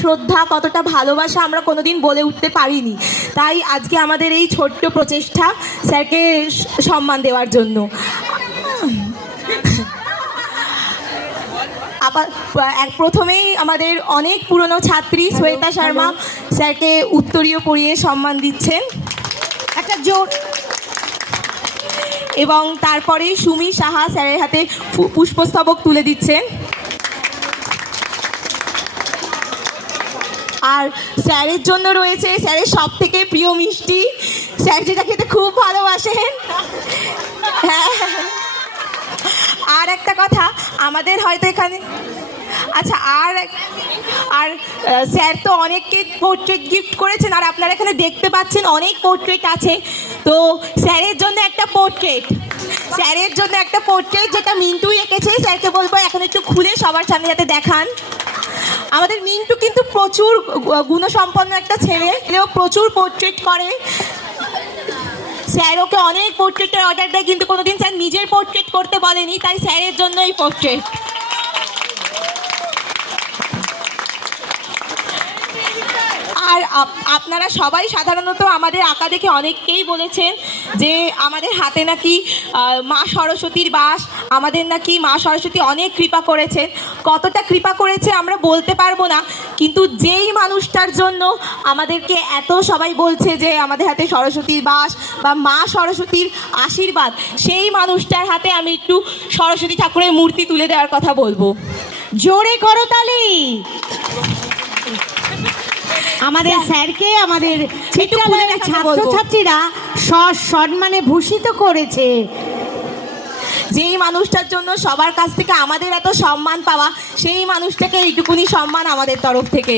শ্রদ্ধা, কতটা ভালোবাসা আমরা কোনোদিন বলে উঠতে পারিনি। তাই আজকে আমাদের এই ছোট্ট প্রচেষ্টা স্যারকে সম্মান দেওয়ার জন্য। প্রথমেই আমাদের অনেক পুরনো ছাত্রী শ্বেতা শর্মা স্যারকে উত্তরীয় পরিয়ে সম্মান দিচ্ছেন একটা জোর, এবং তারপরে সুমি সাহা স্যারের হাতে পুষ্পস্তবক তুলে দিচ্ছেন। আর স্যারের জন্য রয়েছে স্যারের সব থেকে প্রিয় মিষ্টি, স্যার যেটা খেতে খুব ভালোবাসেন। হ্যাঁ, আর একটা কথা, আমাদের হয়তো এখানে আচ্ছা আর স্যার তো অনেককে পোর্ট্রেট গিফট করেছেন, আর আপনারা এখানে দেখতে পাচ্ছেন অনেক পোর্ট্রেট আছে। তো স্যারের জন্য একটা পোর্ট্রেট যেটা মিন্টু এঁকেছে, স্যারকে বলবো এখন একটু খুলে সবার সামনে যাতে দেখান। আমাদের মিন্টু কিন্তু প্রচুর গুণসম্পন্ন একটা ছেলে, ও প্রচুর পোর্ট্রেট করে। স্যার ওকে অনেক পোর্ট্রেটের অর্ডার দেয়, কিন্তু কোনোদিন স্যার নিজের পোর্ট্রেট করতে বলেনি, তাই স্যারের জন্য এই পোর্ট্রেট। আর আপনারা সবাই সাধারণত আমাদের আঁকা দেখে অনেককেই বলেছেন যে আমাদের হাতে নাকি মা সরস্বতীর বাস, আমাদের নাকি মা সরস্বতী অনেক কৃপা করেছেন। কতটা কৃপা করেছে আমরা বলতে পারবো না, কিন্তু যেই মানুষটার জন্য আমাদেরকে এত সবাই বলছে যে আমাদের হাতে সরস্বতীর বাস বা মা সরস্বতীর আশীর্বাদ, সেই মানুষটার হাতে আমি একটু সরস্বতী ঠাকুরের মূর্তি তুলে দেওয়ার কথা বলবো। জোরে করতালি আমাদের স্যারকে, আমাদের ছাত্রছাত্রীরা সম্মানে ভূষিত করেছে। যেই মানুষটার জন্য সবার কাছ থেকে আমাদের এত সম্মান পাওয়া, সেই মানুষটাকে এইটুকুনি সম্মান আমাদের তরফ থেকে।